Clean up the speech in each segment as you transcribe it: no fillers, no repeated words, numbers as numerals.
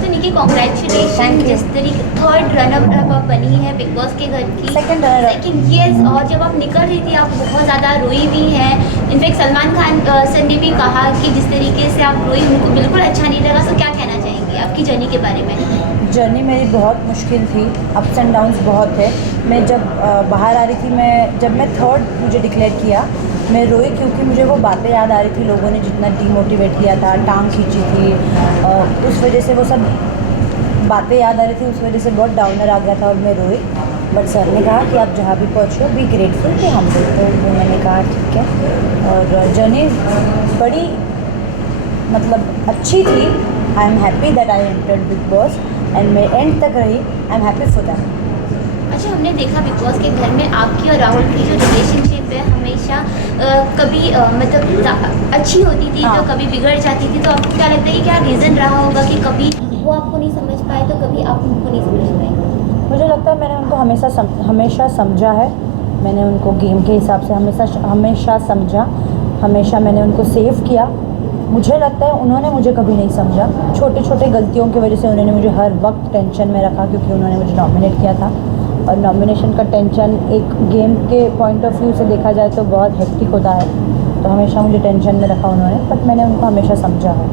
तो निकी कॉन्ग्रेचुलेशन, जिस तरीके थर्ड रनर अप बनी है बिग बॉस के घर की। Second runner up. Second, yes. और जब आप निकल रही थी आप बहुत ज़्यादा रोई भी हैं। इनफैक्ट सलमान खान सर ने भी कहा कि जिस तरीके से आप रोई उनको बिल्कुल अच्छा नहीं लगा। सो क्या कहना चाहेंगे आपकी जर्नी के बारे में? जर्नी मेरी बहुत मुश्किल थी, अप्स एंड डाउन्स बहुत थे। मैं जब बाहर आ रही थी, जब मैं थर्ड मुझे डिक्लेयर किया, मैं रोई क्योंकि मुझे वो बातें याद आ रही थी, लोगों ने जितना डीमोटिवेट किया था, टांग खींची थी, उस वजह से वो सब बातें याद आ रही थी, उस वजह से बहुत डाउनर आ गया था और मैं रोई। बट सर ने कहा कि आप जहाँ भी पहुँचे हो बी ग्रेटफुल कि हम लोग, तो वो मैंने कहा ठीक है। और जर्नी बड़ी मतलब अच्छी थी। I am happy that I entered big boss and मैं एंड तक रही। I am happy for that. अच्छा, हमने देखा बिग बॉस के घर में आपकी और राहुल की जो रिलेशनशिप है हमेशा कभी मतलब अच्छी होती थी हाँ। तो कभी बिगड़ जाती थी। तो आपको क्या लगता है कि क्या रीज़न रहा होगा कि कभी वो आपको नहीं समझ पाए तो कभी आप उनको नहीं समझ पाए? मुझे लगता है मैंने उनको हमेशा समझा है। मैंने उनको गेम के हिसाब से हमेशा समझा, हमेशा मैंने उनको सेव किया। मुझे लगता है उन्होंने मुझे कभी नहीं समझा। छोटे छोटे गलतियों की वजह से उन्होंने मुझे हर वक्त टेंशन में रखा, क्योंकि उन्होंने मुझे नॉमिनेट किया था और नॉमिनेशन का टेंशन एक गेम के पॉइंट ऑफ व्यू से देखा जाए तो बहुत हेक्टिक होता है। तो हमेशा मुझे टेंशन में रखा उन्होंने, बट मैंने उनको हमेशा समझा है।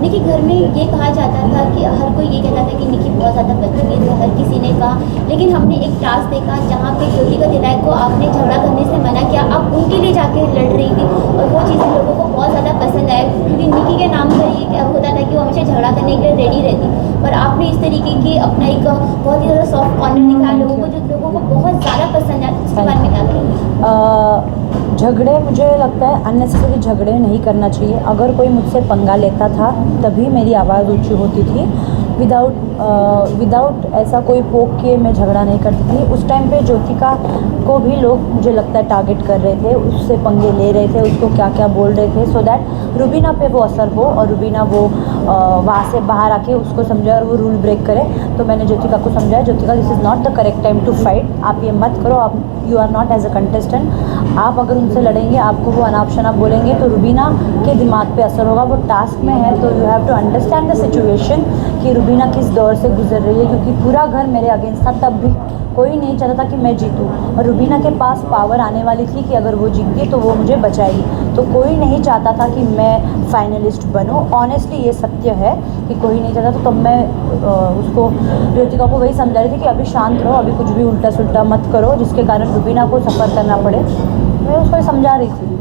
निकी, घर में ये कहा जाता था कि हर कोई ये कहता था कि निकी बहुत ज़्यादा बदतमीज है, हर किसी ने कहा। लेकिन हमने एक टास्क देखा जहाँ पे ज्योतिका दिनायक को आपने झगड़ा करने से मना किया, आप उनके लिए जाके लड़ रही थी और वो चीज़ें लोगों को बहुत ज़्यादा पसंद आया, क्योंकि निकी के नाम पर ये क्या होता था कि वो हमेशा झगड़ा करने के लिए रेडी रहती। पर आपने इस तरीके की अपना एक बहुत ही ज़्यादा सॉफ्ट कॉर्नर दिखाया लोगों को, जो लोगों को बहुत ज़्यादा पसंद आया। उसके बारे में क्या कहेंगे? झगड़े, मुझे लगता है अननेसेसरी झगड़े नहीं करना चाहिए। अगर कोई मुझसे पंगा लेता था तभी मेरी आवाज़ ऊंची होती थी। विदाउट ऐसा कोई पोक किए मैं झगड़ा नहीं करती थी। उस टाइम पे ज्योतिका को भी लोग मुझे लगता है टारगेट कर रहे थे, उससे पंगे ले रहे थे, उसको क्या क्या बोल रहे थे, सो दैट रुबीना पे वो असर हो और रुबीना वो वहाँ से बाहर आके उसको समझे और वो रूल ब्रेक करे। तो मैंने ज्योतिका को समझाया, Jyotika this is not the correct time to fight. आप ये मत करो, आप you are not as a contestant. आप अगर उनसे लड़ेंगे, आपको वो अनाप शनाप बोलेंगे तो रुबीना के दिमाग पे असर होगा। वो टास्क में है तो you have to understand the situation कि रुबीना किस दौर से गुजर रही है, क्योंकि पूरा घर मेरे अगेंस्ट था। तब भी कोई नहीं चाहता था कि मैं जीतूँ और रुबीना के पास पावर आने वाली थी कि अगर वो जीत गई तो वो मुझे बचाएगी। तो कोई नहीं चाहता था कि मैं फाइनलिस्ट बनूँ। ऑनेस्टली ये सत्य है कि कोई नहीं चाहता। तो तब मैं उसको, ज्योतिका को वही समझा रही थी कि अभी शांत रहो, अभी कुछ भी उल्टा सुल्टा मत करो जिसके कारण रुबीना को सफ़र करना पड़े। मैं उसको समझा रही थी।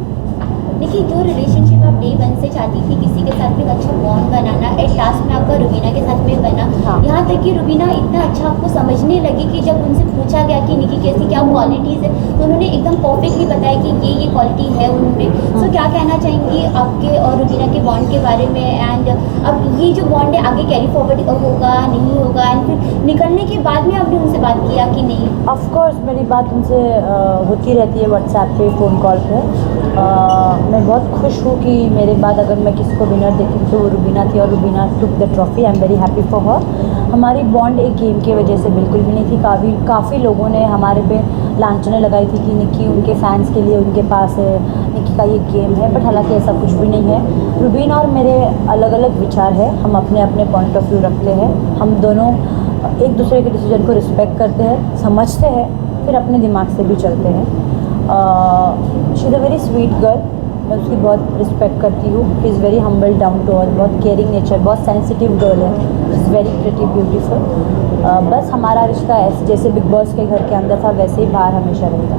देखिए, जो रिलेशनशिप आप डे वन से चाहती थी किसी के साथ भी एक अच्छा बॉन्ड बनाना, एट लास्ट में आपका रुबीना के साथ में बना। हाँ। यहाँ तक कि रुबीना इतना अच्छा आपको समझने लगी कि जब उनसे पूछा गया कि निकी कैसी क्या क्वालिटीज़ है तो उन्होंने एकदम परफेक्टली बताया कि ये क्वालिटी है उनमें। सो क्या कहना चाहेंगी आपके और रुबीना के बॉन्ड के बारे में? एंड अब ये जो बॉन्ड है आगे कैरी फॉरवर्ड होगा नहीं होगा, एंड फिर निकलने के बाद में आपने उनसे बात किया कि नहीं? ऑफकोर्स मेरी बात उनसे होती रहती है, व्हाट्सएप पे, फ़ोन कॉल पे। मैं बहुत खुश हूँ कि मेरे बाद अगर मैं किसी को विनर देखी तो वो रुबीना थी और Rubina took the trophy. I am very happy for her. हमारी बॉन्ड एक गेम की वजह से बिल्कुल भी नहीं थी। काफ़ी लोगों ने हमारे पे लांछनें लगाई थी कि निकी उनके फैंस के लिए उनके पास है, निकी का ये गेम है, बट हालांकि ऐसा कुछ भी नहीं है। रुबीना और मेरे अलग अलग विचार है, हम अपने अपने पॉइंट ऑफ व्यू रखते हैं। हम दोनों एक दूसरे के डिसीजन को रिस्पेक्ट करते हैं, समझते हैं, फिर अपने दिमाग से भी चलते हैं। She is a very sweet girl, मैं उसकी बहुत रिस्पेक्ट करती हूँ। She is very humble, down to earth, बहुत केयरिंग नेचर, बहुत सेंसिटिव गर्ल है। She is very pretty, beautiful. बस हमारा रिश्ता ऐसे जैसे बिग बॉस के घर के अंदर था वैसे ही बाहर हमेशा रहेगा।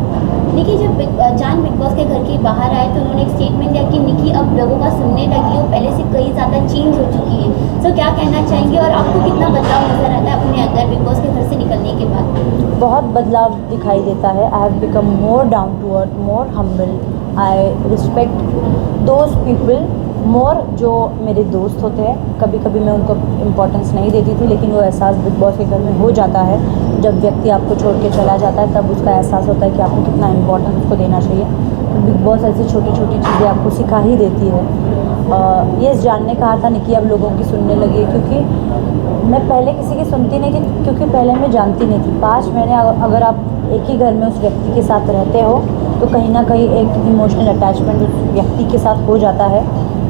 देखिए, जब जान बिग बॉस के घर के बाहर आए तो उन्होंने एक स्टेटमेंट दिया कि निकी अब लोगों का सुनने लगी हो, पहले से कई ज़्यादा चेंज हो चुकी है। सो क्या कहना चाहेंगे और आपको कितना बदलाव नजर आता है अपने अंदर बिग बॉस के घर से निकलने के बाद? बहुत बदलाव दिखाई देता है। I have become more down to earth, more humble. I respect those people more जो मेरे दोस्त होते हैं। कभी कभी मैं उनको इम्पोर्टेंस नहीं देती थी, लेकिन वो एहसास बिग बॉस के घर में हो जाता है। जब व्यक्ति आपको छोड़ के चला जाता है तब उसका एहसास होता है कि आपको कितना इम्पोर्टेंस उसको देना चाहिए। तो बिग बॉस ऐसी छोटी छोटी चीज़ें आपको सिखा ही देती है। ये जानने कहा था निकी अब लोगों की सुनने लगी है, क्योंकि मैं पहले किसी की सुनती नहीं थी, क्योंकि पहले मैं जानती नहीं थी। 5 महीने अगर आप एक ही घर में उस व्यक्ति के साथ रहते हो तो कहीं ना कहीं एक इमोशनल अटैचमेंट उस व्यक्ति के साथ हो जाता है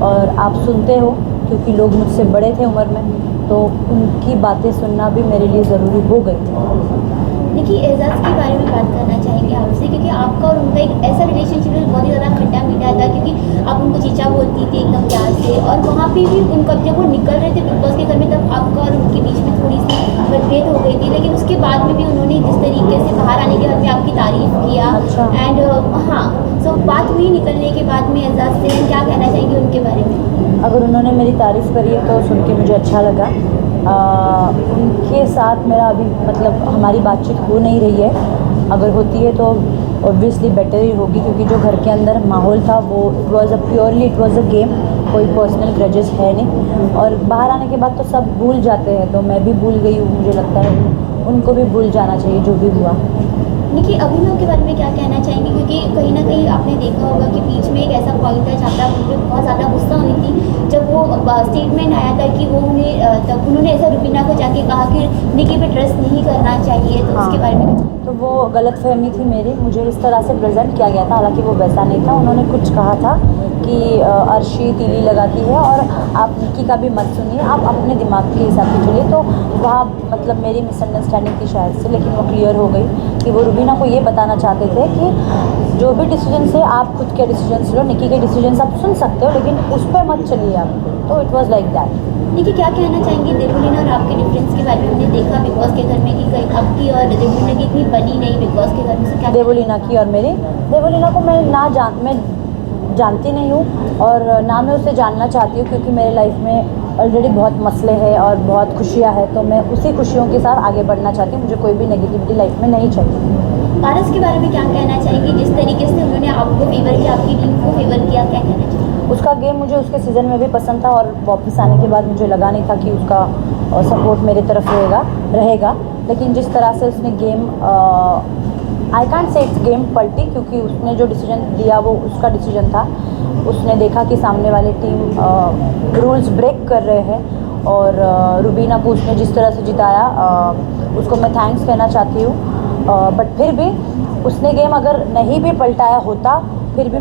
और आप सुनते हो, क्योंकि लोग मुझसे बड़े थे उम्र में। तो उनकी बातें सुनना भी मेरे लिए ज़रूरी हो गई। देखिए, एजाज़ के बारे में बात करना चाहेंगे आपसे, क्योंकि आपका और उनका एक ऐसा रिलेशनशिप है बहुत ही ज़्यादा खट्टा मीठा था, क्योंकि आप उनको चीचा बोलती थी एकदम प्यार से, और वहाँ पे भी उनका जब वो निकल रहे थे बिग बॉस के घर में तब आपका और उनके बीच में थोड़ी सी मतभेद हो गई थी, लेकिन उसके बाद में भी उन्होंने जिस तरीके से बाहर आने के बाद में आपकी तारीफ़ किया। अच्छा। एंड हाँ, सो बात हुई निकलने के बाद में एजाज़ से, क्या कहना चाहेंगे उनके बारे में? अगर उन्होंने मेरी तारीफ़ करी है तो सुन के मुझे अच्छा लगा। उनके साथ मेरा अभी मतलब हमारी बातचीत हो नहीं रही है, अगर होती है तो ऑब्वियसली बेटर ही होगी, क्योंकि जो घर के अंदर माहौल था वो इट वाज अ गेम, कोई पर्सनल ग्रजेस है नहीं, और बाहर आने के बाद तो सब भूल जाते हैं, तो मैं भी भूल गई हूँ, मुझे लगता है उनको भी भूल जाना चाहिए जो भी हुआ। देखिए, अभिनव के बारे में क्या कहना चाहेंगे, क्योंकि कहीं ना कहीं आपने देखा होगा कि बीच में एक ऐसा पॉइंट है जहाँ पे आप उन पर बहुत ज़्यादा गुस्सा हुई थी, जब वो स्टेटमेंट आया था कि वो तब उन्होंने ऐसा रुबीना को जाके कहा कि निकी पे ट्रस्ट नहीं करना चाहिए, तो हाँ। उसके बारे में तो वो गलतफहमी थी मेरी, मुझे इस तरह से प्रेजेंट किया गया था, हालांकि वो वैसा नहीं था। उन्होंने कुछ कहा था कि अर्शी तीली लगाती है और आप निकी का भी मत सुनिए, आप अपने दिमाग के हिसाब से चलिए, तो वहाँ मतलब मेरी मिसअंडरस्टैंडिंग थी शायद से, लेकिन वो क्लियर हो गई कि वो रुबीना को ये बताना चाहते थे कि जो भी डिसीजन से आप खुद के डिसीजन लो, निकी के डिसीजन आप सुन सकते हो, लेकिन उस पर मत चलिए आप। तो इट वॉज़ लाइक दैट। देखिए, क्या कहना चाहेंगे देवलीना और आपके डिफरेंस के बारे में? हमने देखा बिग बॉस के घर में कि कहीं आपकी और देवलीना की इतनी बनी नहीं बिग बॉस के घर में, से क्या देवलीना की और मेरी, देवलीना को मैं जानती नहीं हूँ और ना मैं उसे जानना चाहती हूँ, क्योंकि मेरे लाइफ में ऑलरेडी बहुत मसले हैं और बहुत खुशियाँ हैं, तो मैं उसी खुशियों के साथ आगे बढ़ना चाहती हूँ, मुझे कोई भी नेगेटिविटी लाइफ में नहीं चाहिए। पारस के बारे में क्या कहना चाहेंगे, जिस तरीके से उन्होंने आपको फेवर किया, आपकी टीम को फेवर किया, क्या कहना चाहिए? उसका गेम मुझे उसके सीज़न में भी पसंद था, और वापस आने के बाद मुझे लगा नहीं था कि उसका सपोर्ट मेरी तरफ रहेगा, लेकिन जिस तरह से उसने game I can't say it's game पलटी, क्योंकि उसने जो डिसीजन दिया वो उसका डिसीजन था। उसने देखा कि सामने वाले टीम रूल्स ब्रेक कर रहे हैं, और रुबीना को उसने जिस तरह से जिताया उसको मैं थैंक्स कहना चाहती हूँ, बट फिर भी उसने गेम अगर नहीं भी पलटाया होता, फिर भी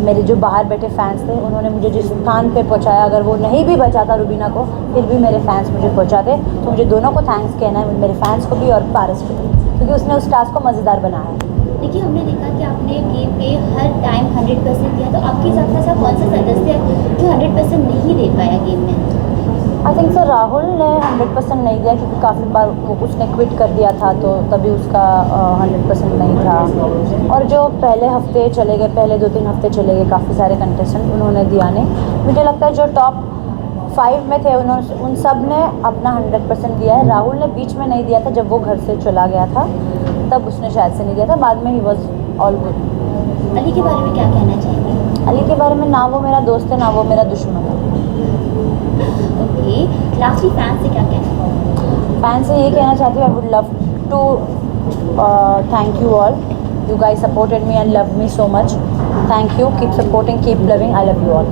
मेरे जो बाहर बैठे फैंस थे, उन्होंने मुझे जिस स्थान पे पहुंचाया, अगर वो नहीं भी बचाता रुबीना को, फिर भी मेरे फैंस मुझे पहुंचाते, तो मुझे दोनों को थैंक्स कहना है, मेरे फैंस को भी और पारस को भी, क्योंकि उसने उस टास्क को मज़ेदार बनाया। देखिए, हमने देखा कि आपने गेम पे हर टाइम 100% दिया, तो आपके हिसाब से ऐसा कौन सा सदस्य है जो 100% नहीं दे पाया गेम में? आई थिंक सर राहुल ने 100% नहीं दिया, क्योंकि काफ़ी बार उसने क्विट कर दिया था, तो तभी उसका 100% नहीं था। और जो पहले हफ्ते चले गए, पहले 2-3 हफ्ते चले गए, काफ़ी सारे कंटेस्टेंट उन्होंने दिया नहीं। मुझे लगता है जो टॉप 5 में थे उन सब ने अपना 100% दिया है। राहुल ने बीच में नहीं दिया था, जब वो घर से चला गया था तब उसने शायद से नहीं दिया था, बाद में he was all good. Ali के बारे में क्या कहना चाहेंगे? अली के बारे में, ना वो मेरा दोस्त है ना वो मेरा दुश्मन है। ओके, लास्टली फैन से क्या कहना है? फैन से ये कहना चाहती हूँ, I would love to thank you all, you guys supported me and loved me so much. Thank you, keep supporting, keep loving, I love you all.